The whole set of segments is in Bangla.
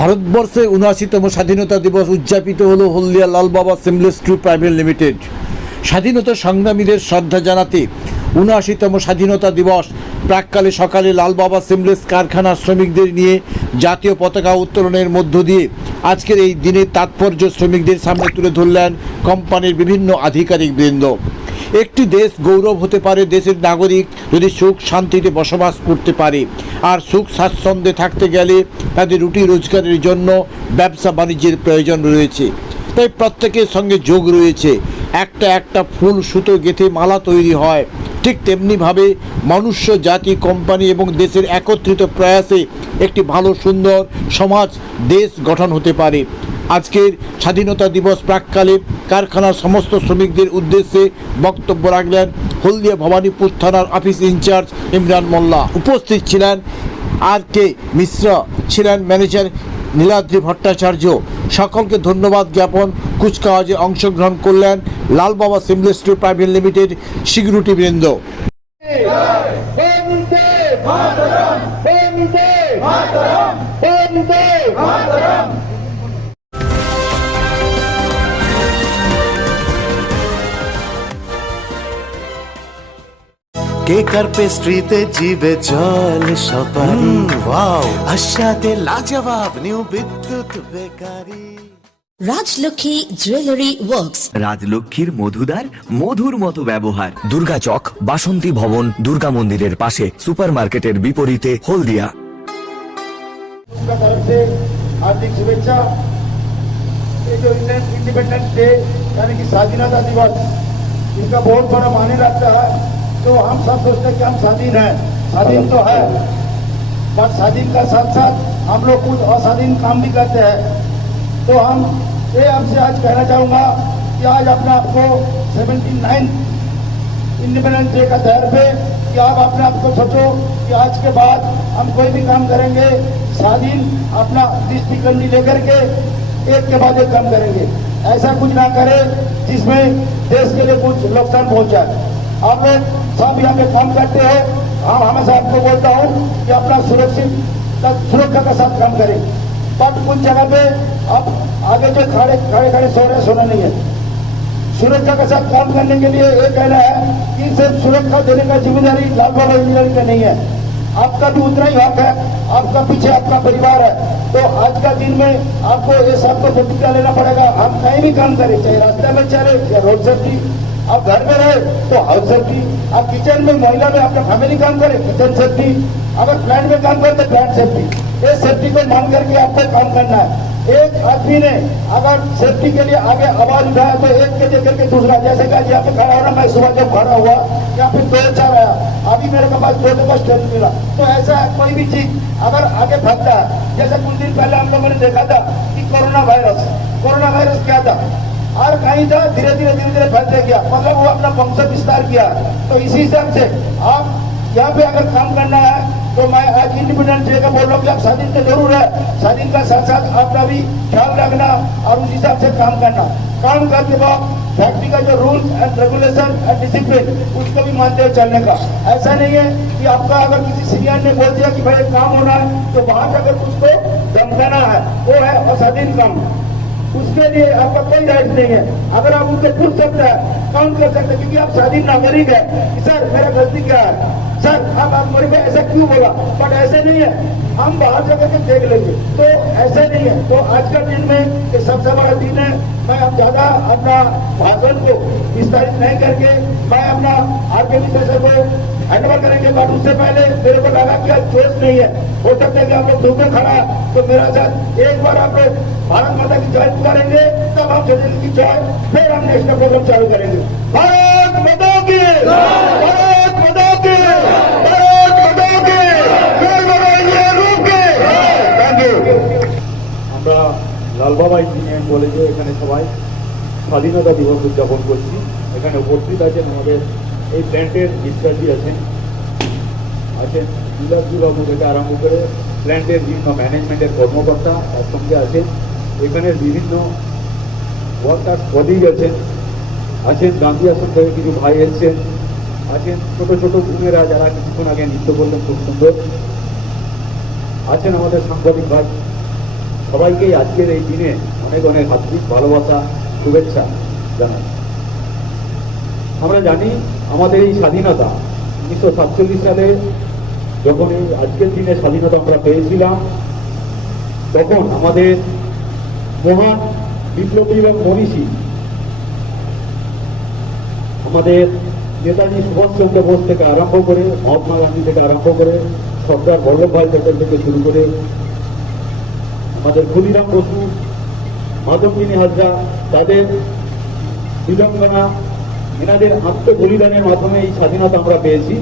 ভারতবর্ষে উনআশিতম স্বাধীনতা দিবস উদযাপিত হল হলদিয়া লাল বাবা সেমলেস্ট্রি প্রাইভেট লিমিটেড। স্বাধীনতা সংগ্রামীদের শ্রদ্ধা জানাতে উনআশিতম স্বাধীনতা দিবস প্রাককালে সকালে লাল বাবা সেমলেস কারখানার শ্রমিকদের নিয়ে জাতীয় পতাকা উত্তোলনের মধ্য দিয়ে আজকের এই দিনের তাৎপর্য শ্রমিকদের সামনে তুলে ধরলেন কোম্পানির বিভিন্ন আধিকারিকবৃন্দ। একটি দেশ গৌরব হতে পারে দেশের নাগরিক যদি সুখ শান্তিতে বসবাস করতে পারে। আর সুখ স্বাচ্ছন্দ্যে থাকতে গেলে তাদের রুটি রোজগারের জন্য ব্যবসা বাণিজ্যের প্রয়োজন রয়েছে। তাই প্রত্যেকের সঙ্গে যোগ রয়েছে। একটা একটা ফুল, সুতো, গেঁথে, মালা তৈরি হয়। ঠিক তেমনিভাবে মনুষ্য, জাতি, কোম্পানি এবং দেশের একত্রিত প্রয়াসে একটি ভালো, সুন্দর সমাজ, দেশ গঠন হতে পারে। আজকের স্বাধীনতা দিবস প্রাককালে কারখানার সমস্ত শ্রমিকদের উদ্দেশ্যে বক্তব্য রাখলেন হলদিয়া ভবানীপুর থানার অফিস ইনচার্জ ইমরান মোল্লা। উপস্থিত ছিলেন আর কে মিশ্র, ছিলেন ম্যানেজার নীলাদ্রি ভট্টাচার্য। সকলকে ধন্যবাদ জ্ঞাপন। কুচকাওয়াজে অংশগ্রহণ করলেন লালবাবা সিমলেস্ট্রি প্রাইভেট লিমিটেড সিকিউরিটি বৃন্দ। কেকার পেস্ট্রিতে জিবে জল সপারি ওয়াও আশাতে লাজবাব new Bidyut bakery Rajlakshmi jewellery works রাজলক্ষ্মীর মধুদার মধুর মতো ব্যবহার দুর্গা চক বাসন্তী ভবন দুর্গা মন্দিরের পাশে সুপারমার্কেটের বিপরীতে হলদিয়া का तरफ से हार्दिक शुभेच्छा ये जो इंडियन इंडिपेंडेंस डे यानी कि स्वाधीनता दिवस इनका बहुत बड़ा मायने रखता है तो हम सब सोचते कि हम स्वाधीन है। स्वाधीन तो है। बट स्वाधीन का साथ साथ हम लोग कुछ अस्वाधीन काम भी करते हैं। तो हम ये आपसे आज कहना चाहूँगा कि आज अपने आपको सेवेंटी नाइन इंडिपेंडेंस डे का तौर पे कि आप अपने आप को सोचो कि आज के बाद हम कोई भी काम करेंगे स्वाधीन अपना दृष्टिकोणी लेकर के एक के बाद एक काम करेंगे। ऐसा कुछ ना करें जिसमें देश के लिए कुछ नुकसान पहुँचाए आप लोग सब यहाँ पे काम करते हैं। हम हमेशा आपको बोलता हूँ कि अपना सुरक्षित, सुरक्षा का साथ काम करें। बट कुछ जगह पे अब आगे जो खड़े खड़े खड़े सो रहे सोना नहीं है। सुरक्षा के साथ काम करने के लिए ये कहना है कि सिर्फ़ सुरक्षा देने का ज़िम्मेदारी लाल बाबा इंजीनियरिंग का नहीं है। आपका भी उतना ही हक है, आपका पीछे आपका परिवार है। तो आज का दिन में आपको ये सबको प्रतिज्ञा लेना पड़ेगा। हम कहीं भी काम करें, चाहे रास्ते में चले या रोड सेफ्टी आप घर में रहे तो हाउस सेफ्टी आप किचन में महिला में अपना फैमिली काम करे किचन सेफ्टी अगर प्लांट में काम करे तो प्लांट सेफ्टी ये सेफ्टी को मान करके आपको काम करना है। एक आदमी ने अगर सेफ्टी के लिए आगे आवाज़ उठाया तो एक के देख के दूसरा, जैसे कि आज यहाँ पे खड़ा हो रहा मैं सुबह जब खड़ा हुआ या फिर दो चार आया। अभी मेरे के पास दो के ट्रेन मिला। तो ऐसा कोई भी चीज़ अगर आगे भागता है, जैसे कुछ दिन पहले हम लोगों ने देखा था कि कोरोना वायरस कोरोना वायरस क्या था? और कहीं था धीरे धीरे धीरे धीरे फैलते गया। मतलब वो अपना वंश विस्तार किया। तो इसी हिसाब से आप यहाँ पे अगर काम करना है तो मैं आज इंडिपेंडेंस डे का बोल रहा हूँ कि आप स्वाधीन तो ज़रूर है। स्वाधीन का साथ साथ आपका भी ख्याल रखना और उस हिसाब से काम करना। काम करते वक्त फैक्ट्री का जो rules and regulation and discipline उसको भी मानते हुए चलने का। ऐसा नहीं है कि आपका अगर किसी सीनियर ने बोल दिया कि भाई काम होना है तो वहाँ से अगर उसको धमकाना है, वो है असाधीन काम। उसके लिए आपका कोई राइट नहीं है। अगर आप उनसे पूछ सकते हैं कौन कर सकते हैं, क्योंकि आप शादी नागरिक है। सर, मेरा गलती क्या है? सर आप आप मेरे को ऐसा क्यों होगा बट ऐसे नहीं है। हम बाहर जाकर के देख लेंगे। तो ऐसे नहीं है। तो आज का दिन में सबसे बड़ा दिन है। मैं अब ज़्यादा अपना भाषण को विस्तारित नहीं करके मैं अपना विशेषज्ञ को हैंडओवर करेंगे बट उससे पहले मेरे को लगा कि जोश नहीं है। हो सकता है कि आप लोग धूप में खड़ा तो मेरा साथ एक बार आप लोग भारत माता की जय करेंगे तब हम जजन की जय, फिर हम नेशनल प्रोग्राम चालू करेंगे। भारत माता की লালবাবা ইঞ্জিনিয়ারিং কলেজে এখানে সবাই স্বাধীনতা দিবস উদযাপন করছি। এখানে উপস্থিত আছেন আমাদের এই প্ল্যান্টের ডিসকাসি আছেন। আছেন বাবু থেকে আরম্ভ করে প্ল্যান্টের বিভিন্ন ম্যানেজমেন্টের কর্মকর্তা তার সঙ্গে আছেন। এখানে বিভিন্ন ওয়ার্কার্স কলিগ আছেন। আছেন গান্ধী আসন থেকে কিছু ভাই এসছেন। আছেন ছোট ছোট বোনেরা যারা কিছুক্ষণ আগে নৃত্য করলেন খুব সুন্দর। আছেন আমাদের সাংবাদিক ভাই সবাইকেই আজকের এই দিনে অনেক অনেক হার্দিক ভালোবাসা, শুভেচ্ছা জানাই। আমরা জানি আমাদের এই স্বাধীনতা উনিশশো সাতচল্লিশ সালে যখন এই আজকের দিনে স্বাধীনতা আমরা পেয়েছিলাম, তখন আমাদের মহান বিপ্লবী এবং মনীষী আমাদের নেতাজি সুভাষচন্দ্র বোস থেকে আরম্ভ করে, মহাত্মা গান্ধী থেকে আরম্ভ করে, সর্দার বল্লভভাই প্যাটেল থেকে শুরু করে আমাদের ক্ষুদিরাম বসু মাধবদিনী হাজরা তাদের বিজঙ্গনা এনাদের আত্মবলিদানের মাধ্যমে এই স্বাধীনতা আমরা পেয়েছি।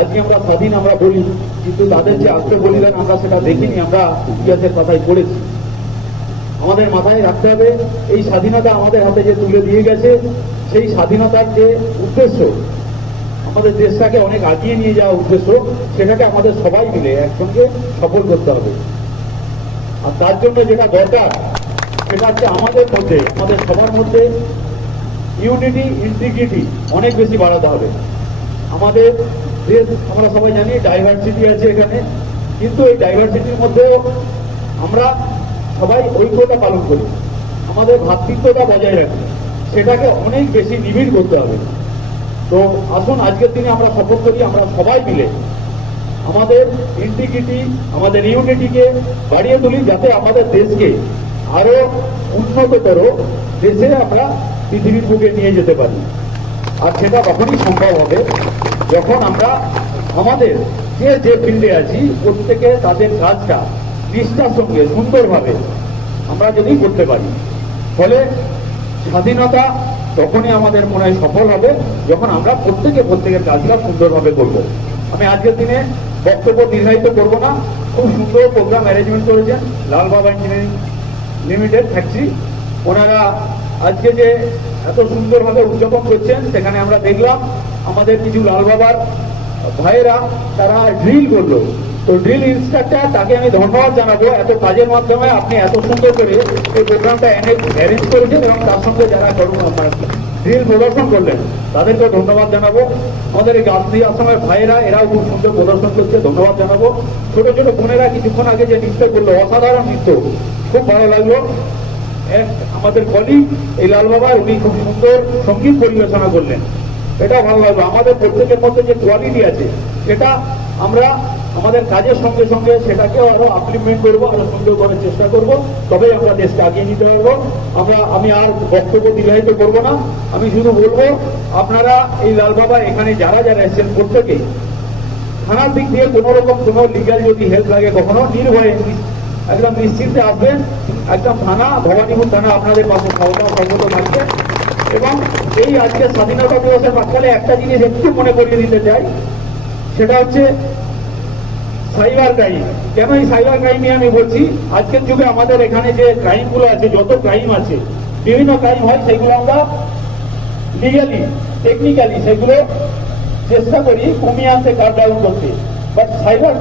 আজকে আমরা স্বাধীন আমরা বলি, কিন্তু তাদের যে আত্মবলিদান আমরা সেটা দেখিনি, আমরা ইতিহাসের পাতায় পড়েছি। আমাদের মাথায় রাখতে হবে, এই স্বাধীনতা আমাদের হাতে যে তুলে দিয়ে গেছে, সেই স্বাধীনতার যে উদ্দেশ্য, আমাদের দেশটাকে অনেক আগিয়ে নিয়ে যাওয়া উদ্দেশ্য, সেটাকে আমাদের সবাই মিলে একসঙ্গে সফল করতে হবে। আর তার জন্য যেটা দরকার, সেটা হচ্ছে আমাদের মধ্যে, আমাদের সবার মধ্যে ইউনিটি ইন্টিগ্রিটি অনেক বেশি বাড়াতে হবে। আমাদের দেশ, আমরা সবাই জানি ডাইভার্সিটি আছে এখানে, কিন্তু এই ডাইভার্সিটির মধ্যেও আমরা সবাই ঐক্যতা পালন করি। আমাদের ভ্রাতৃত্বতা বজায় রাখি। সেটাকে অনেক বেশি নিবিড় করতে হবে। তো আসুন, আজকের দিনে আমরা শপথ করি, আমরা সবাই মিলে আমাদের ইন্টিগ্রিটি আমাদের ইউনিটিকে বাড়িয়ে তুলি যাতে আমাদের দেশকে আরও উন্নততর দেশে আমরা পৃথিবীর বুকে নিয়ে যেতে পারি। আর সেটা তখনই সম্ভব হবে যখন আমরা আমাদের যে যে ফিল্ডে আছি, প্রত্যেকে তাদের কাজটা নিষ্ঠার সঙ্গে, সুন্দরভাবে আমরা যদি করতে পারি। ফলে স্বাধীনতা তখনই আমাদের মনে হয় সফল হবে যখন আমরা প্রত্যেকে প্রত্যেকের কাজটা সুন্দরভাবে করব। আমি আজকের দিনে বক্তব্য দীর্ঘায়িত করব না। খুব সুন্দর প্রোগ্রাম অ্যারেঞ্জমেন্ট করেছেন লালবাবা ইঞ্জিনিয়ারিং লিমিটেড ফ্যাক্টরি ওনারা আজকে যে এত সুন্দরভাবে উদযাপন করছেন, সেখানে আমরা দেখলাম আমাদের কিছু লালবাবার ভাইয়েরা, তারা ড্রিল করল। তো ড্রিল ইনস্ট্রাক্টর তাকে আমি ধন্যবাদ জানাব এত কাজের মাধ্যমে আপনি এত সুন্দর করে এই প্রোগ্রামটা অ্যারেঞ্জ করেছেন এবং তার সঙ্গে যারা ড্রিল প্রদর্শন করলেন। তাদেরকে ধন্যবাদ জানাব। আমাদের এই গান্ধী আসামের ভাইয়েরা, এরাও খুব সুন্দর প্রদর্শন করছে, ধন্যবাদ জানাব। ছোট ছোট বোনেরা কিছুক্ষণ আগে যে নৃত্য করল, অসাধারণ নৃত্য, খুব ভালো লাগল। আমাদের কলিগ এই লাল বাবার, উনি খুব সুন্দর সংগীত পরিবেশনা করলেন। এটা ভালো লাগল। আমাদের প্রত্যেকের মধ্যে যে কোয়ালিটি আছে, সেটা আমরা আমাদের কাজের সঙ্গে সঙ্গে সেটাকেও আরও আপলিমেন্ট করব, আরও সুন্দর করার চেষ্টা করব। তবে আমরা দেশকে আগিয়ে নিতে পারব। আমরা, আমি আর বক্তব্য দীর্ঘায়িত করব না। আমি শুধু বলব, আপনারা এই লাল বাবা এখানে যারা যারা এসেছেন প্রত্যেকেই থানার দিক দিয়ে কোনো রকম কোনো লিগাল যদি হেল্প লাগে কখনো, নির্ভয়ে একদম নিশ্চিন্তে আসবেন, একদম থানা, ভবানীপুর থানা আপনাদের পাশে সর্বদা সর্বত থাকবে। এবং এই আজকে স্বাধীনতা দিবসের প্রাককালে একটা জিনিস একটু মনে করিয়ে দিতে চাই সেটা হচ্ছে সাইবার ক্রাইম। কেন এই সাইবার ক্রাইম নিয়ে আমি বলছি? আজকের যুগে আমাদের এখানে যে ক্রাইমগুলো আছে, যত ক্রাইম আছে, বিভিন্ন ক্রাইম হয়, সেগুলো আমরা লিগালি টেকনিক্যালি সেগুলো চেষ্টা করি কমিয়ে আনতে কাট ডাউন করতে। বাট সাইবার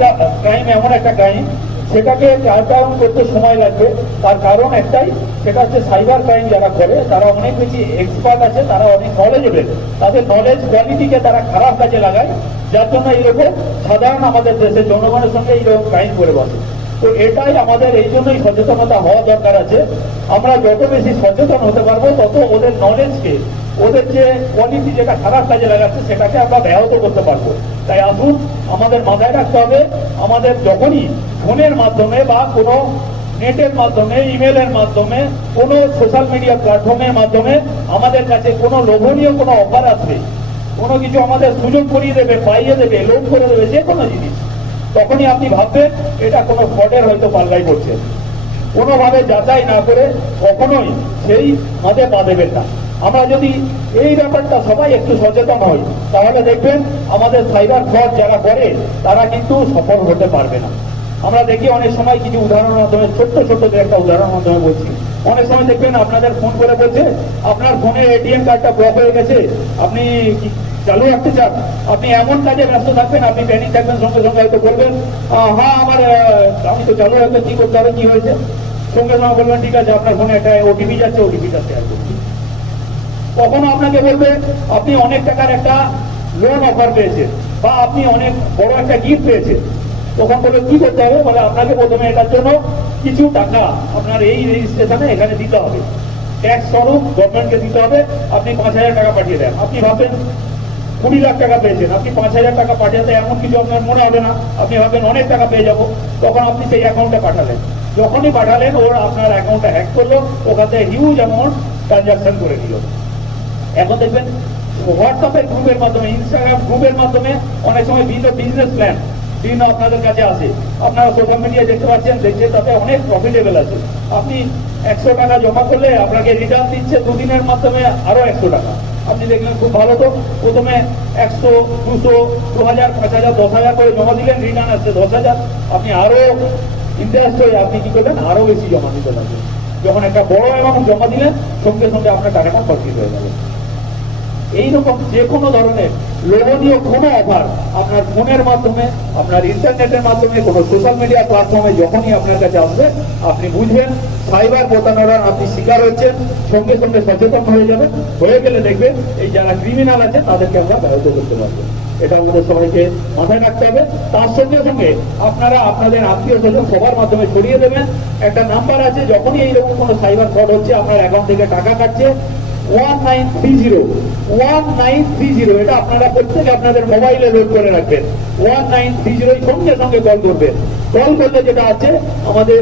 ক্রাইম এমন একটা ক্রাইম সেটাকে ডাউন করতে সময় লাগবে। তার কারণ একটাই, সেটা হচ্ছে সাইবার ক্রাইম যারা করে, তারা অনেক বেশি এক্সপার্ট আছে, তারা অনেক নলেজেবল তাদের নলেজ কোয়ালিটিকে তারা খারাপ কাজে লাগায়, যার জন্য এইরকম সাধারণ আমাদের দেশের জনগণের সঙ্গে এইরকম ক্রাইম করে বসে। তো এটাই আমাদের এই জন্যই সচেতনতা হওয়া দরকার আছে। আমরা যত বেশি সচেতন হতে পারব, তত ওদের নলেজকে ওদের যে কোয়ালিটি যেটা খারাপ কাজে লাগাচ্ছে, সেটাকে আমরা ব্যাহত করতে পারব। তাই আসুন, আমাদের মাথায় রাখতে হবে, আমাদের যখনই ফোনের মাধ্যমে বা কোনো নেটের মাধ্যমে, ইমেলের মাধ্যমে, কোনো সোশ্যাল মিডিয়া প্ল্যাটফর্মের মাধ্যমে আমাদের কাছে কোনো লোভনীয় কোনো অফার আসবে, কোনো কিছু আমাদের সুযোগ করিয়ে দেবে, পাইয়ে দেবে লোভ করে দেবে, যে কোনো জিনিস, তখনই আপনি ভাববেন, এটা কোনো ফ্রডের হয়তো পাল্লাই করছে কোনোভাবে যাচাই না করে কখনোই সেই মাঝে পা দেবেন না। আমরা যদি এই ব্যাপারটা সবাই একটু সচেতন হই, তাহলে দেখবেন আমাদের সাইবার ফ্রড যারা করে, তারা কিন্তু সফল হতে পারবে না। আমরা দেখি অনেক সময় কিছু উদাহরণের মাধ্যমে, ছোট্ট ছোট্ট একটা উদাহরণের মাধ্যমে বলছি। অনেক সময় দেখবেন আপনাদের ফোন করে বলছে, আপনার ফোনে এটিএম কার্ডটা ব্লক হয়ে গেছে। আপনি চালু রাখতে চান? আপনি এমন কাজে ব্যস্ত থাকবেন, আপনি প্যানিক থাকবেন, সঙ্গে সঙ্গে হয়তো বলবেন হ্যাঁ আমার আমি তো চালু রাখতে কি করতে হবে, কি হয়েছে? সঙ্গে সঙ্গে বলবেন, ঠিক আছে, আপনার ফোনে একটা ওটিপি যাচ্ছে ওটিপিটা করুন কখনো আপনাকে বলবে, আপনি অনেক টাকার একটা লোন অফার পেয়েছেন বা আপনি অনেক বড় একটা গিফট পেয়েছেন। তখন বলে কি করতে হবে? বলে, আপনাকে প্রথমে এটার জন্য কিছু টাকা আপনার এই রেজিস্ট্রেশনে এখানে দিতে হবে। ট্যাক্স স্বরূপ গভর্নমেন্টকে দিতে হবে। আপনি পাঁচ হাজার টাকা পাঠিয়ে দেন। আপনি ভাবেন কুড়ি লাখ টাকা পেয়েছেন। আপনি পাঁচ হাজার টাকা পাঠাতে এমন কিছু আপনার মনে হবে না। আপনি ভাবেন অনেক টাকা পেয়ে যাব। তখন আপনি সেই অ্যাকাউন্টে পাঠালেন। যখনই পাঠালেন, ওর আপনার অ্যাকাউন্টটা হ্যাক করল। ওখান হিউজ অ্যামাউন্ট ট্রানজাকশন করে নিল। এখন দেখবেন হোয়াটসঅ্যাপের গ্রুপের মাধ্যমে ইনস্টাগ্রাম গ্রুপের মাধ্যমে অনেক সময় বিভিন্ন বিজনেস প্ল্যান বিভিন্ন আপনাদের কাছে আসে। আপনারা সোশ্যাল মিডিয়ায় দেখতে পাচ্ছেন দেখছে তাতে অনেক প্রফিটেবল আছে। আপনি একশো টাকা জমা করলে আপনাকে রিটার্ন দিচ্ছে দুদিনের মাধ্যমে আরও একশো টাকা। আপনি দেখলেন খুব ভালো তো। প্রথমে একশো, দুশো দু হাজার পাঁচ হাজার দশ হাজার করে জমা দিলেন রিটার্ন আসছে দশ হাজার আপনি আরও ইন্টারেস্ট হয়ে আপনি কি করবেন আরও বেশি জমা দিতে লাগবেন যখন একটা বড় অ্যামাউন্ট জমা দিলেন, সঙ্গে সঙ্গে আপনার টাকাটা কমপ্লিট হয়ে যাবে এইরকম যে কোনো ধরনের লোভনীয় কোনো অফার আপনার ফোনের মাধ্যমে, আপনার ইন্টারনেটের মাধ্যমে, কোনো সোশ্যাল মিডিয়া প্ল্যাটফর্মে যখনই আপনার কাছে আসবে, আপনি বুঝবেন, সাইবার প্রতারণার আপনি শিকার হচ্ছেন, সঙ্গে সঙ্গে সচেতন হয়ে যাবেন, হয়ে গেলে দেখবেন এই যারা ক্রিমিনাল আছে, তাদেরকে আমরা ব্যাহত করতে পারব। এটা আমাদের সবাইকে মাথায় রাখতে হবে। তার সঙ্গে সঙ্গে আপনারা, আপনাদের আত্মীয় স্বজন সবার মাধ্যমে ছড়িয়ে দেবেন। একটা নাম্বার আছে, যখনই এইরকম কোনো সাইবার ফ্রড হচ্ছে, আপনার অ্যাকাউন্ট থেকে টাকা কাটছে one nine three zero one nine three zero এটা আপনারা প্রত্যেকে আপনাদের মোবাইলে করে রাখবেন। ওয়ান নাইন থ্রি সঙ্গে সঙ্গে কল করবেন। কল করলে যেটা আছে, আমাদের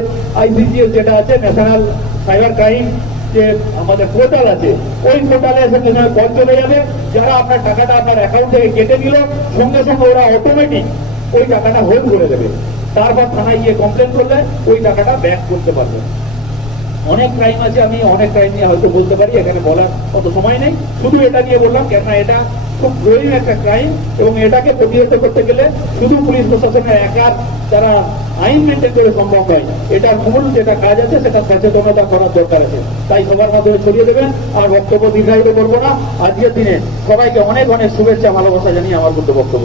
যেটা আছে ন্যাশনাল সাইবার ক্রাইম যে আমাদের পোর্টাল আছে, ওই সঙ্গে কল চলে যাবে। যারা আপনার টাকাটা আপনার অ্যাকাউন্ট থেকে কেটে নিল, সঙ্গে সঙ্গে ওরা অটোমেটিক ওই টাকাটা হোল্ড করে দেবে। তারপর থানায় গিয়ে কমপ্লেন করলে ওই টাকাটা ব্যাক করতে পারবে। অনেক ক্রাইম আছে, আমি অনেক ক্রাইম নিয়ে হয়তো বলতে পারি, এখানে বলার অত সময় নেই। শুধু এটা নিয়ে বললাম, কেননা এটা খুব জরুরি একটা ক্রাইম এবং এটাকে প্রতিহত করতে গেলে শুধু পুলিশ প্রশাসনের একার যারা আইন মেনটেন করে সম্ভব নয়। এটার মূল যেটা কাজ আছে, সেটা সচেতনতা করার দরকার আছে। তাই সবার মাধ্যমে ছড়িয়ে দেবেন, আর বক্তব্য দীর্ঘায়িত করব না। আজকের দিনে সবাইকে অনেক অনেক শুভেচ্ছা, ভালোবাসা জানিয়ে আমার মধ্যে বক্তব্য